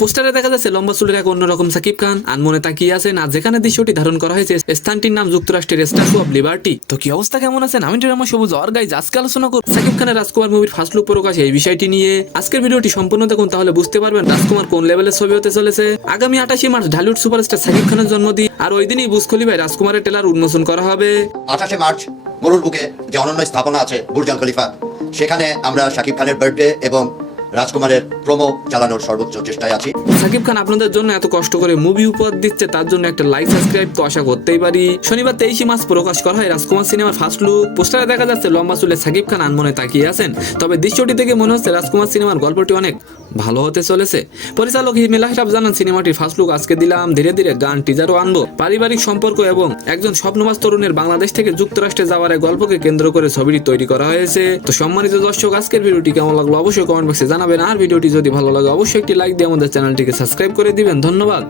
পোস্টারে দেখা যাচ্ছে লম্বা চুলের এক অন্যরকম সাকিব খান আনমনে তাকিয়ে আছেন, আর যেখানে দৃশ্যটি ধারণ করা হয়েছে স্থানটির নাম যুক্তরাষ্ট্রের স্ট্যাচু অব লিবার্টি। তো কি অবস্থা, কেমন আছেন? আমি ড্রামা সবুজ আর গাইজ আজকে আলোচনা করব সাকিব খানের রাজকুমার মুভির ফার্স্ট লুক প্রকাশ এই বিষয়টি নিয়ে। আজকের ভিডিওটি সম্পূর্ণ দেখুন, তাহলে বুঝতে পারবেন রাজকুমার কোন লেভেলের ছবি হতে চলেছে। আগামী 28 মার্চ ঢালিউড সুপারস্টার সাকিব খানের জন্মদিন, আর ওই দিনই বুর্জ খলিফায় রাজকুমারের ট্রেলার উন্মোচন করা হবে। 28 মার্চ মরুর বুকে যে অনন্য স্থাপনা আছে বুর্জ আল খলিফা, সেখানে আমরা শাকিব খানের বার্থডে এবং রাজকুমারের প্রোমো চালানোর সর্বোচ্চ চেষ্টায় আছি। সাকিব খান আপনাদের জন্য এত কষ্ট করে মুভি উপহার দিচ্ছে, তার জন্য একটা লাইক সাবস্ক্রাইব তো আশা করতেই পারি। শনিবার 23 মার্চ প্রকাশ করা হয় রাজকুমার সিনেমার ফার্স্ট লুক। পোস্টারে দেখা যাচ্ছে লম্বা চুলে সাকিব খান আনমনে তাকিয়ে আছেন, তবে দৃশ্যটি থেকে মনে হচ্ছে রাজকুমার সিনেমার গল্পটি অনেক ভালো হতে চলেছে। পরিচালক হিমেল আশরাফ জানান, সিনেমাটির ফার্স্ট লুক আজকে দিলাম, ধীরে ধীরে গান টিজারও আনবো। পারিবারিক সম্পর্ক এবং একজন স্বপ্নবাজ তরুণের বাংলাদেশ থেকে যুক্তরাষ্ট্রে যাওয়ার এক গল্পকে কেন্দ্র করে ছবিটি তৈরি করা হয়েছে। তো সম্মানিত দর্শক, আজকের ভিডিওটি কেমন লাগলো অবশ্যই কমেন্ট বক্সে জানাবেন, আর ভিডিওটি যদি ভালো লাগে অবশ্যই একটি লাইক দিয়ে আমাদের চ্যানেলটিকে সাবস্ক্রাইব করে দিবেন। ধন্যবাদ।